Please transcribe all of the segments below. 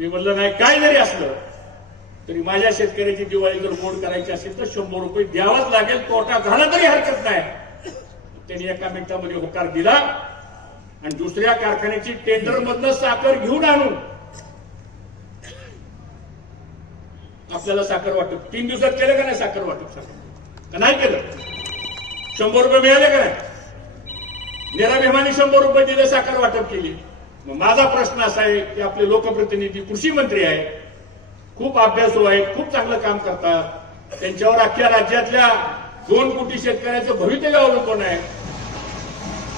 मी म्हणलं नाही काय जरी असलं तरी माझ्या शेतकऱ्याची दिवाळी जर मोड करायची असेल तर शंभर रुपये द्यावाच लागेल. तोटा झाला तरी हरकत नाही. त्यांनी एका मिनिटामध्ये होकार दिला आणि दुसऱ्या कारखान्याची टेंडर मधनं साखर घेऊन आणून आपल्याला साखर वाटप तीन दिवसात केलं का नाही साखर वाटप? साखर का नाही केलं? शंभर रुपये मिळाले का नाही? निराभिमानी शंभर रुपये दिले साखर वाटप केली. मग माझा प्रश्न असा आहे की आपले लोकप्रतिनिधी कृषी मंत्री आहेत खूप अभ्यासू आहेत खूप चांगलं काम करतात. त्यांच्यावर अख्ख्या राज्यातल्या दोन कोटी शेतकऱ्याचं भवितव्य अवलंबून आहे.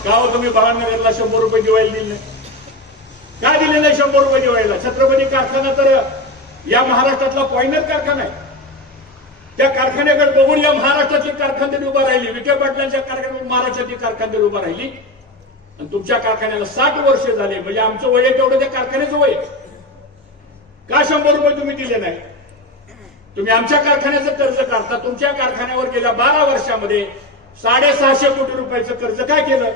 का हो तुम्ही बाळानगरला शंभर रुपये दिवाळी दिले का दिले नाही शंभर रुपये दिवाळीला? छत्रपती कारखाना तर या महाराष्ट्रातला पॉइनर कारखाना आहे. त्या कारखान्याकडे बघून या महाराष्ट्रातली कारखानदारी उभा राहिली. विखे पाटलांच्या कारखान्यात महाराष्ट्रातली कारखानदारी उभा राहिली. आणि तुमच्या कारखान्याला साठ वर्ष झाले म्हणजे आमचं वय तेवढं त्या कारखान्याचं वय का शंभर रुपये तुम्ही दिले नाही? तुम्ही आमच्या कारखान्याचं कर्ज काढता तुमच्या कारखान्यावर गेल्या बारा वर्षामध्ये साडेसहाशे कोटी रुपयाचं कर्ज काय केलं?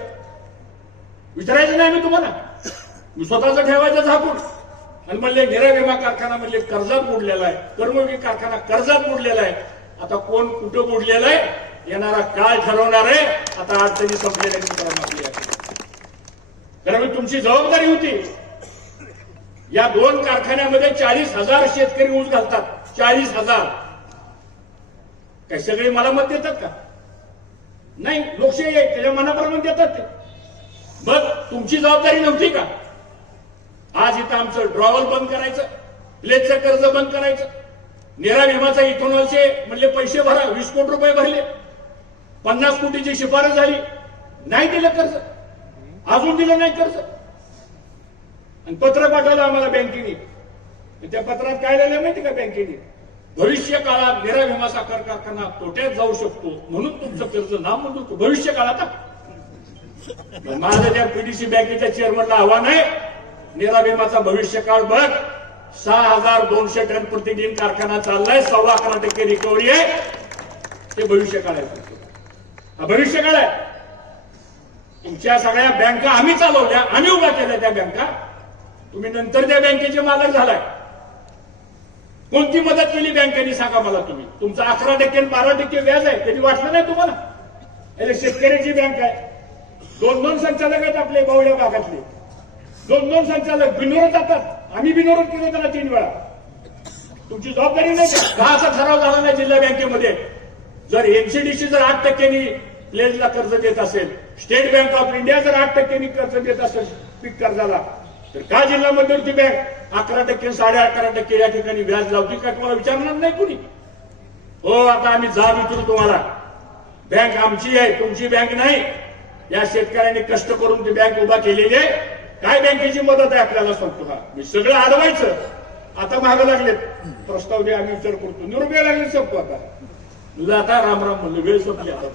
विचारायचं नाही मी तुम्हाला? मी स्वतःच ठेवायचं झाकून. आणि म्हणले निरा विमा कारखाना म्हणजे कर्जात बुडलेला आहे कर्मयोगी कारखाना कर्जात बुडलेला आहे. आता कोण कुठं बुडलेला आहे? येणारा काळ ठरवणार आहे. आता अडचणी संपलेल्या मित्रांनो आहे कारण तुमची जबाबदारी होती. या दोन कारखान्यामध्ये चाळीस हजार शेतकरी ऊस घालतात. चाळीस हजार. काय सगळे मला मत देतात का? नाही लोकशाही आहे त्याच्या मनाप्रमाणे देतात ते. मग तुमची जबाबदारी नव्हती का? आज इथं आमचं ड्रॉवल बंद करायचं प्लेटचं कर्ज बंद करायचं. नेरा विमाचा इथोनॉलचे म्हणले पैसे भरा वीस कोटी रुपये भरले. पन्नास कोटीची शिफारस झाली. नाही दिलं कर्ज. अजून दिलं नाही कर्ज आणि पत्र पाठवलं आम्हाला बँकेने. त्या पत्रात काय झालं माहिती का बँकेने? भविष्य काळात निरा विमा साखर कारखाना तोट्यात जाऊ शकतो म्हणून तुमचं कर्ज नामंजूर करू. भविष्य काळात माझं त्या पीडीसी बँकेच्या चेअरमनला आव्हान आहे निरा विमाचा भविष्य काळ बघ. सहा हजार दोनशे टन प्रतिदिन कारखाना चाललाय सव्वा अकरा टक्के रिकव्हरी आहे. ते भविष्य काळ आहे. भविष्य काळ आहे. तुमच्या सगळ्या बँका आम्ही चालवल्या आम्ही उभ्या केल्या त्या बँका. तुम्ही नंतर त्या बँकेचे मालक झालाय. कोणती मदत केली बँकेने सांगा मला तुम्ही. तुमचं अकरा टक्के आणि बारा टक्के व्याज आहे कधी वाटलं नाही तुम्हाला? अरे शेतकऱ्याची बँक आहे. दोन दोन संचालक आहेत आपले बावळ्या भागातले. दोन दोन संचालक बिनोरत जातात. आम्ही बिनोरत केले त्याला तीन वेळा. तुमची जबाबदारी नाही का? का असा ठराव झाला नाही जिल्हा बँकेमध्ये. जर एनसीडीसी जर आठ टक्क्यांनी प्लेजला कर्ज देत असेल स्टेट बँक ऑफ इंडिया जर आठ टक्क्यांनी कर्ज देत असेल पीक कर्जाला तर का जिल्हा मध्यवर्ती बँक अकरा टक्के साडे अकरा टक्के या ठिकाणी व्याज लावते का तुम्हाला विचारणार नाही कुणी? हो आता आम्ही जा विचारू तुम्हाला. बँक आमची आहे तुमची बँक नाही. या शेतकऱ्यांनी कष्ट करून ती बँक उभा केलेली आहे. काय बँकेची मदत आहे आपल्याला सांगतो का? मी सगळं अडवायचं. आता मागं लागलेत. प्रस्ताव दे आम्ही विचार करतो. निरोप लागले संपतो आता. तुझं आता राम राम म्हणलं वेळ संपली आता.